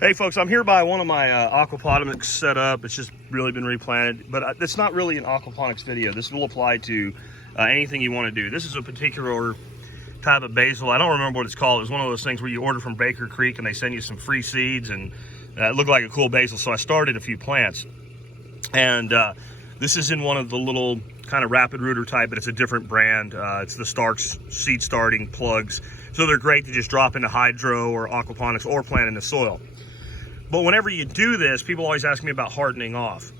Hey folks, I'm here by one of my aquaponics set up. It's just really been replanted, but it's not really an aquaponics video. This will apply to anything you want to do. This is a particular type of basil. I don't remember what it's called. It was one of those things where you order from Baker Creek and they send you some free seeds, and it looked like a cool basil. So I started a few plants, and this is in one of the little kind of rapid rooter type, but it's a different brand. It's the Starks seed starting plugs. So they're great to just drop into hydro or aquaponics or plant in the soil. But whenever you do this, people always ask me about hardening off.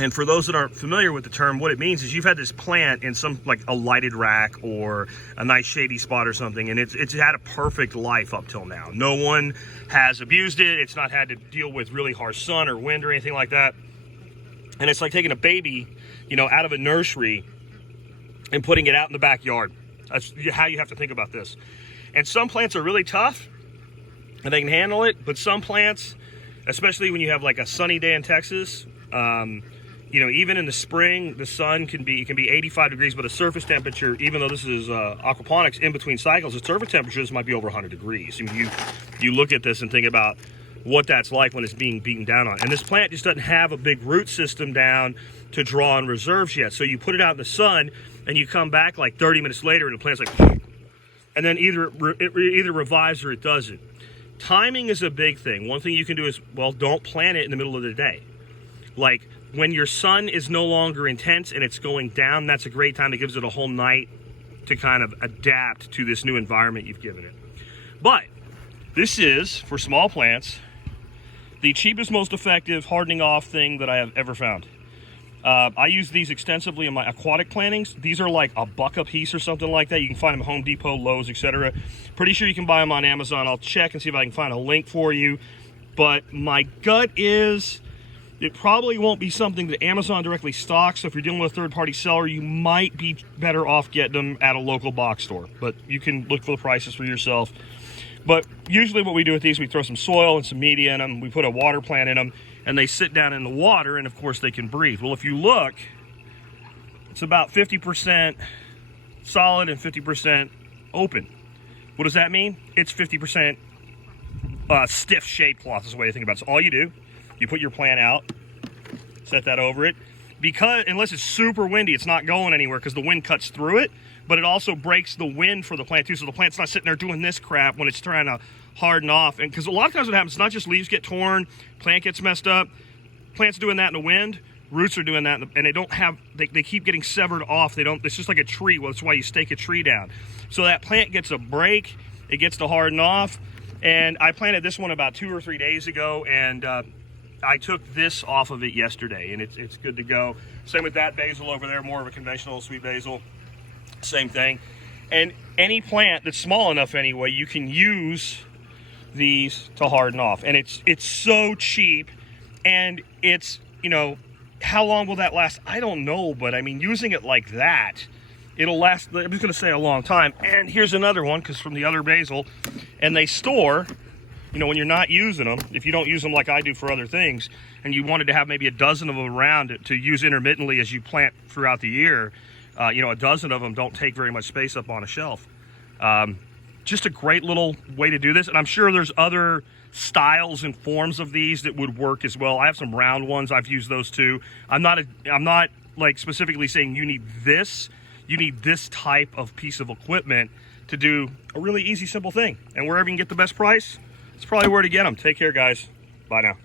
And for those that aren't familiar with the term, what it means is you've had this plant in some, like a lighted rack or a nice shady spot or something, and it's had a perfect life up till now. No one has abused it. It's not had to deal with really harsh sun or wind or anything like that. And it's like taking a baby, out of a nursery and putting it out in the backyard. That's how you have to think about this. And some plants are really tough and they can handle it, but some plants, especially when you have like a sunny day in Texas, even in the spring, the sun can be 85 degrees, but the surface temperature, even though this is aquaponics in between cycles, the surface temperatures might be over 100 degrees. You look at this and think about what that's like when it's being beaten down on. And this plant just doesn't have a big root system down to draw on reserves yet. So you put it out in the sun and you come back like 30 minutes later and the plant's like, and then it either revives or it doesn't. Timing is a big thing. One thing you can do is, don't plant it in the middle of the day. Like when your sun is no longer intense and it's going down, that's a great time. It gives it a whole night to kind of adapt to this new environment you've given it. But this is, for small plants, the cheapest, most effective hardening off thing that I have ever found. I use these extensively in my aquatic plantings. These are like $1 a piece or something like that. You can find them at Home Depot, Lowe's, etc. Pretty sure you can buy them on Amazon. I'll check and see if I can find a link for you. But my gut is it probably won't be something that Amazon directly stocks. So if you're dealing with a third-party seller, you might be better off getting them at a local box store. But you can look for the prices for yourself. But usually what we do with these, we throw some soil and some media in them. We put a water plant in them, and they sit down in the water, and of course they can breathe. Well, if you look, it's about 50% solid and 50% open. What does that mean? It's 50% stiff shade cloth is the way to think about it. So all you do, you put your plant out, set that over it. Because unless it's super windy, it's not going anywhere because the wind cuts through it, but it also breaks the wind for the plant too. So the plant's not sitting there doing this crap when it's trying to harden off. And because a lot of times what happens, it's not just leaves get torn, plant gets messed up, plant's doing that in the wind, roots are doing that, and they don't have, they keep getting severed off. It's just like a tree. Well, that's why you stake a tree down. So that plant gets a break, it gets to harden off. And I planted this one about 2 or 3 days ago, and I took this off of it yesterday, and it's good to go. Same with that basil over there, more of a conventional sweet basil. Same thing. And any plant that's small enough anyway, you can use these to harden off. And it's so cheap, and it's, how long will that last? I don't know, but I mean, using it like that, it'll last, I'm just going to say a long time. And here's another one, because from the other basil, and they store, when you're not using them, if you don't use them like I do for other things, and you wanted to have maybe a dozen of them around to use intermittently as you plant throughout the year, a dozen of them don't take very much space up on a shelf. Just a great little way to do this. And I'm sure there's other styles and forms of these that would work as well. I have some round ones. I've used those too. I'm not like specifically saying you need this. You need this type of piece of equipment to do a really easy, simple thing. And wherever you can get the best price, it's probably where to get them. Take care, guys. Bye now.